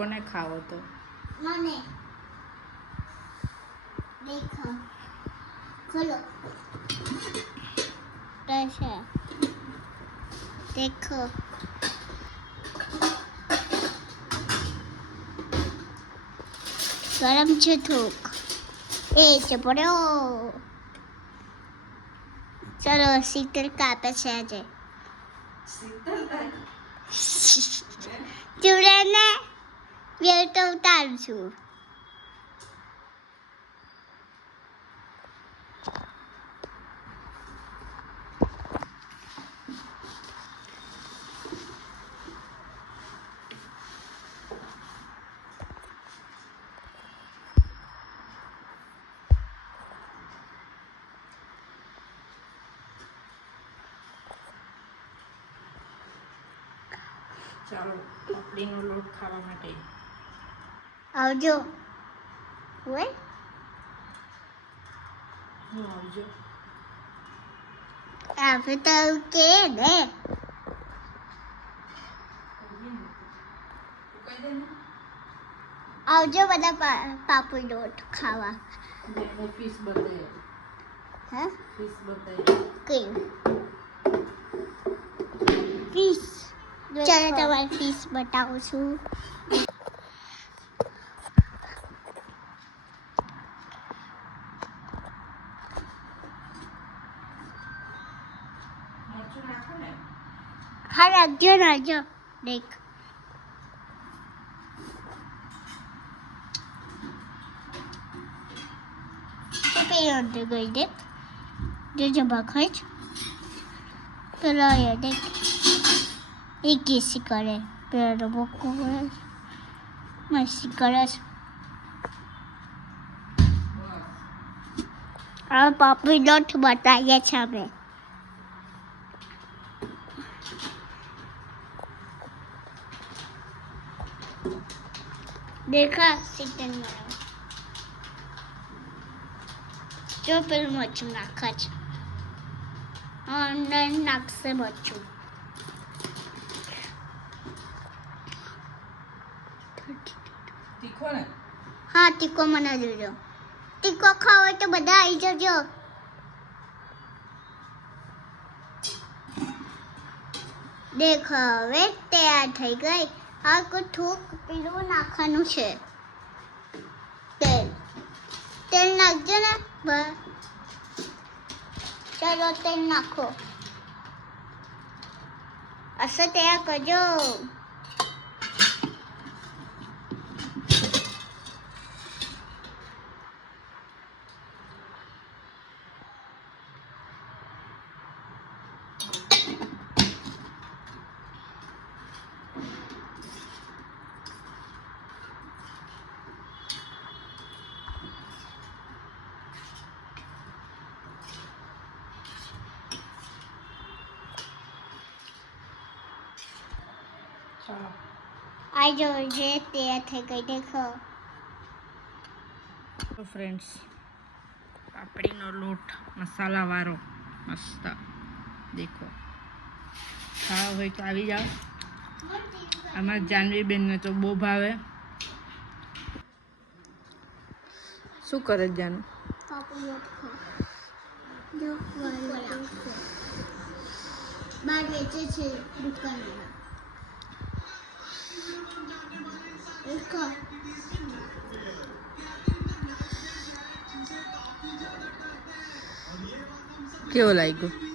કોને ખાવો તો મને देखो खोलो कैसे देखो गरम છે થોક એ ચપડ્યો ચલો શીતલ કાપે છે આજે ચૂડાને બે તો ઉતારું છું ચાલો પાપડીનો લોટ ખાવા માટે આવજો ઓય હું આવજો આપણે તો કે ને આવજો બધા પાપડી લોટ ખાવા ફીસ બતાવી હે ફીસ બતાવી કે ફીસ ચાલો તમારી ફીસ બતાવું છું મરચું નાખો ને હા રાખજો દેખ તો પેલો અંદર ગઈ દેખ જો બખાય પેલો અહીંયા દેખ એ કેસી કરે પેલો બોકો કરે મસ્તી કરે છે આ પાપડી લોટ બતાવીએ છે અમે देखा सीटन में जो पेલું મરચું નાખા છે અંદર નાખશે મરચું તીખો ને હા તીખો મને જોજો તીખો ખાવ હોય તો બધા આવી જજો દેખો હવે તૈયાર થઈ ગઈ આ કોઈ થોક પેલું નાખવાનું છે તેલ નાખજો ને બસ ચાલો તેલ નાખો અસર તૈયાર કરજો ચાલો આ જો જે તૈયાર થઈ ગઈ દેખો તો ફ્રેન્ડ્સ પાપડીનો લોટ મસાલાવાળો મસ્ત દેખો ખાવા હોય તો આવી જાઓ અમારા જાનવી બેનને તો બહુ ભાવે શું કરે જાનુ પાપડી લોટ ખા જો બાર વેચે છે દુકાનમાં કેવો લાગ્યો